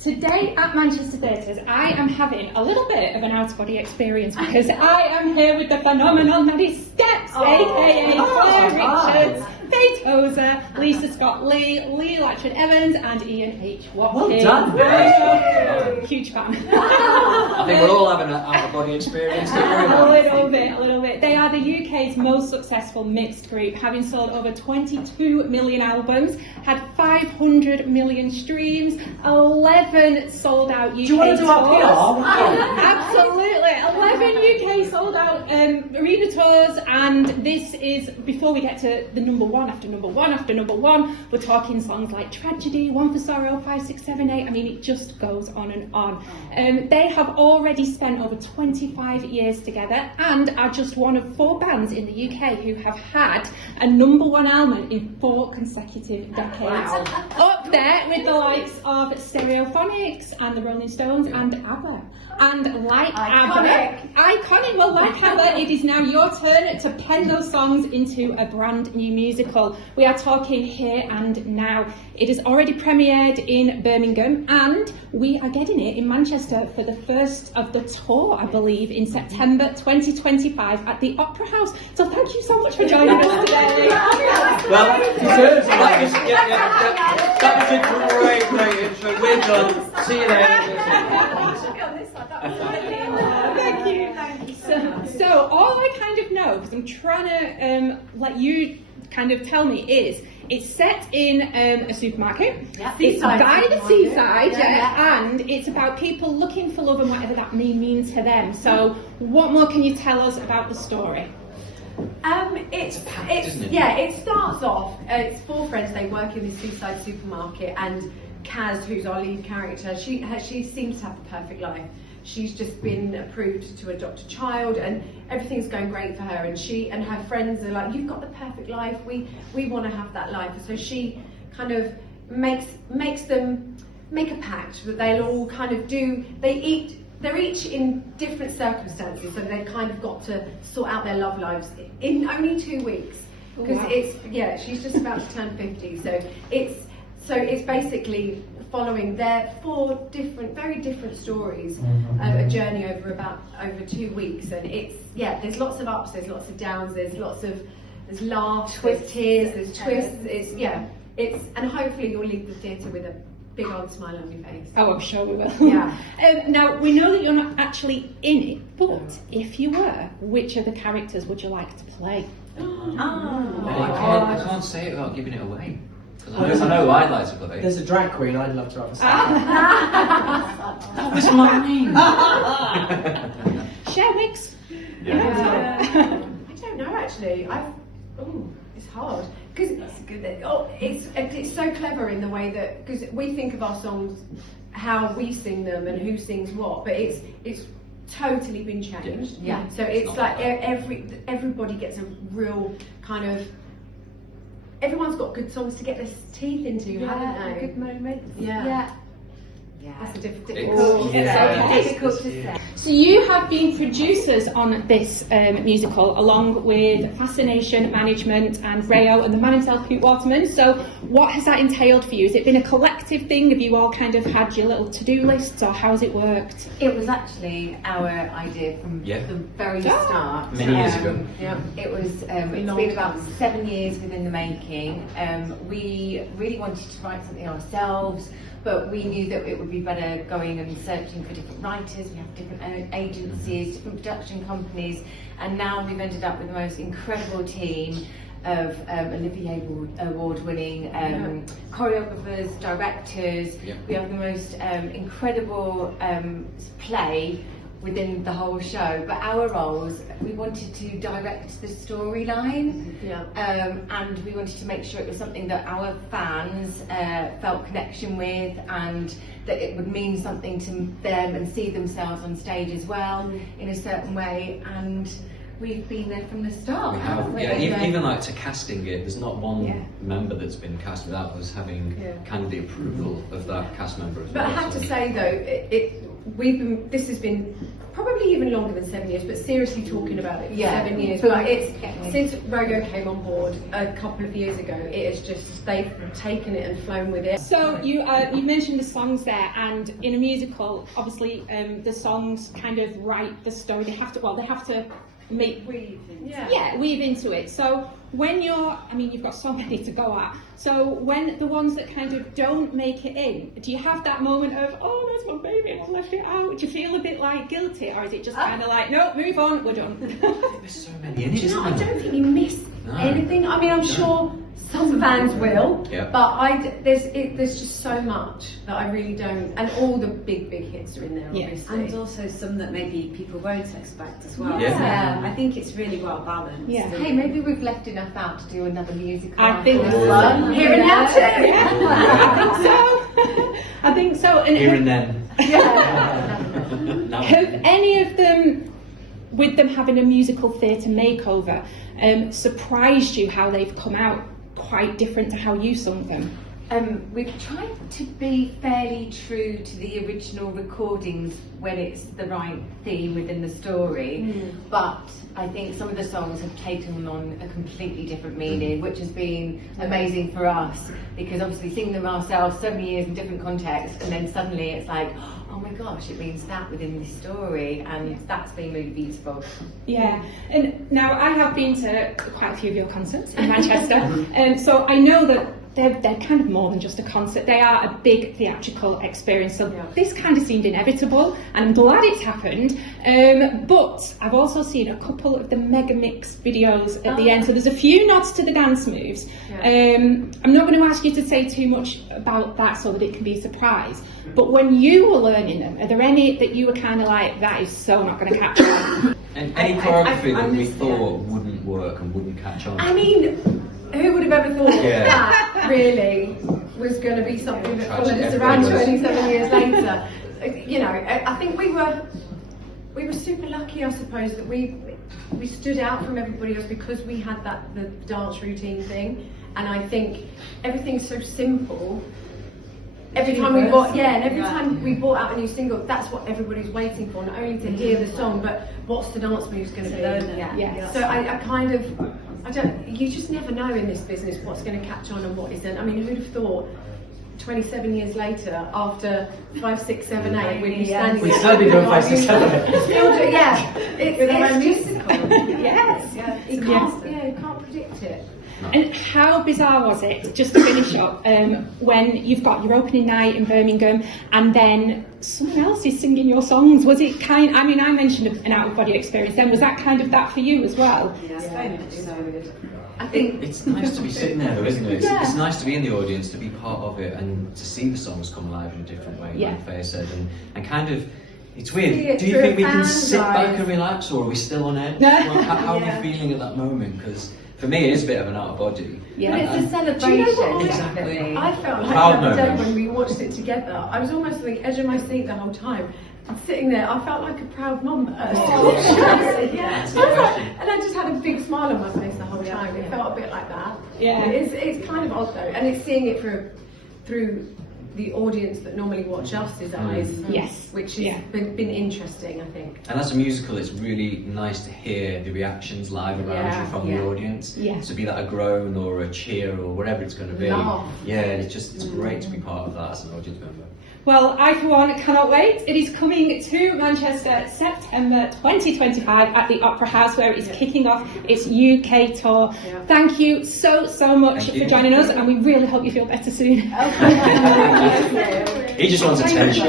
Today at Manchester Theatres, I am having a little bit of an out-of-body experience because I am here with the phenomenal Maddie Steps, aka Claire Richards, Faye Tozer, Lisa Scott-Lee, Lee Latchford-Evans, and Ian H. Watkins. Well done! Huge fan. I think we're all having an out-of-body experience. A little bit. They are the UK's most successful mixed group, having sold over 22 million albums, had 500 million streams, 11 sold out UK Do you want to do our PR? Absolutely, 11 UK sold out arena tours, and this is before we get to the number one after number one after number one. We're talking songs like Tragedy, One for Sorrow, 5, 6, 7, 8. I mean, it just goes on and on. They have already spent over 25 years together and are just one of 4 bands in the UK who have had a number one album in 4 consecutive decades. Wow. Up there with the likes of Stereophonics and the Rolling Stones and ABBA. And like iconic, well, like ABBA, it is now your turn to pen those songs into a brand new musical. We are talking Here and Now. It is already premiered in Birmingham, and we are getting it in Manchester for the first of the tour, I believe, in September 2025 at the Opera House. So thank you so much for joining us today. Well, that was a great intro. We're done. See you later. Thank you. So all I kind of know, because I'm trying to let you kind of tell me, is it's set in a supermarket. Yeah, it's by the seaside, and it's about people looking for love and whatever that may mean to them. So what more can you tell us about the story? It starts off, it's 4 friends, they work in this seaside supermarket, and Kaz, who's our lead character, she seems to have the perfect life. She's just been approved to adopt a child, and everything's going great for her, and she and her friends are like, you've got the perfect life, we want to have that life. So she kind of makes them make a pact that they'll all kind of do, they're each in different circumstances, so they've kind of got to sort out their love lives in only 2 weeks, because she's just about to turn 50, so it's basically following their 4 very different stories, a journey over 2 weeks, and there's lots of ups, there's lots of downs, there's laughs, there's tears, there's twists, and hopefully you'll leave the theatre with a big old smile on your face. Oh, I'm sure we will. Yeah. Now, we know that you're not actually in it, but if you were, which of the characters would you like to play? I can't say it without giving it away. I know who I'd like to play. There's a drag queen I'd love to have a say. That was mine. Share wigs. I don't know actually. It's hard because it's so clever in the way that, because we think of our songs, how we sing them and who sings what, but it's totally been changed. Yeah. So it's like everybody gets a real kind of. Everyone's got good songs to get their teeth into, haven't they? Good moments. Yeah. That's difficult to say. So you have been producers on this musical, along with Fascination Management and Rayo and the man himself, Pete Waterman. So what has that entailed for you? Has it been a collective thing? Have you all kind of had your little to-do lists, or how's it worked? It was actually our idea from the very start. Many years ago. It was. It's been about 7 years within the making. We really wanted to write something ourselves, but we knew that it would be better going and searching for different writers. We have different agencies, different production companies, and now we've ended up with the most incredible team of Olivier Award-winning choreographers, directors. We have the most incredible play within the whole show, but our roles, we wanted to direct the storyline, and we wanted to make sure it was something that our fans felt connection with, and that it would mean something to them and see themselves on stage as well in a certain way, and we've been there from the start. We have, even like to casting it, there's not one member that's been cast without us having kind of the approval of that cast member as well. But I have to say though, this has been probably even longer than 7 years, but seriously talking about it for 7 years. But But it's since Rogo came on board a couple of years ago, it is just, they've taken it and flown with it. So you mentioned the songs there, and in a musical, obviously the songs kind of write the story. They have to make weave into it. So when you've got so many to go at. So when the ones that kind of don't make it in, do you have that moment of, oh, that's my baby, I left it out? Do you feel a bit like guilty, or is it just kind of like, no, move on, we're done? There's so many in it, isn't I there? don't think you miss anything. I mean, I'm sure some fans will, but there's just so much that I really don't, and all the big hits are in there, obviously. And also some that maybe people won't expect as well. Yeah. I think it's really well balanced. Yeah. Hey, maybe we've left enough out to do another musical. I think after so. this. Here and now too. I think so. And Here and then. Now have any of them, with them having a musical theatre makeover, surprised you how they've come out quite different to how you sung them? We've tried to be fairly true to the original recordings when it's the right theme within the story, but I think some of the songs have taken on a completely different meaning, which has been amazing for us, because obviously singing them ourselves so many years in different contexts, and then suddenly it's like, oh my gosh, it means that within this story, and that's been really beautiful. Yeah, and now I have been to quite a few of your concerts in Manchester, and so I know that they're kind of more than just a concert. They are a big theatrical experience, so this kind of seemed inevitable, and I'm glad it's happened. But I've also seen a couple of the mega mix videos at the end, so there's a few nods to the dance moves. I'm not going to ask you to say too much about that so that it can be a surprise, but when you were learning them, are there any that you were kind of like, that is so not going to catch on? And any choreography that we thought wouldn't work and wouldn't catch on? I mean, who would have ever thought that really was going to be something that followed us around 27 years later? You know, I think we were super lucky, I suppose, that we stood out from everybody else because we had the dance routine thing, and I think everything's so simple. Every time we time we brought out a new single, that's what everybody's waiting for, not only to hear the song, but what's the dance moves going to be? So I kind of, you just never know in this business what's going to catch on and what isn't. I mean, who'd have thought 27 years later, after 5, 6, 7, 8, we'd be standing We'd still be doing 5, 6, 7, 8. It's musical. Yes. You can't predict it. And how bizarre was it, just to finish up, when you've got your opening night in Birmingham and then someone else is singing your songs? Was it I mentioned an out-of-body experience then, was that kind of that for you as well? I think it's nice to be sitting there though, isn't it? It's nice to be in the audience, to be part of it, and to see the songs come alive in a different way, like Faye said, and kind of, it's weird. Do you think we can sit back and relax, or are we still on edge? How are we feeling at that moment? Because for me, it is a bit of an out of body. Yeah, it's a celebration. Do you know what Exactly. I felt like Proud the other day moment. when we watched it together. I was almost on the edge of my seat the whole time. Sitting there, I felt like a proud mum. And I just had a big smile on my face the whole time. It felt a bit like that. Yeah. It's kind of odd though, and it's seeing it through the audience that normally watch us' eyes. Yes. Which has been interesting, I think. And as a musical, it's really nice to hear the reactions live around you from the audience. Yeah. So be that a groan or a cheer or whatever it's going to be. Laugh. Yeah, it's great to be part of that as an audience member. Well, I for one cannot wait. It is coming to Manchester September 2025 at the Opera House, where it's kicking off its UK tour. Yeah. Thank you so much for joining us, and we really hope you feel better soon. He just wants attention.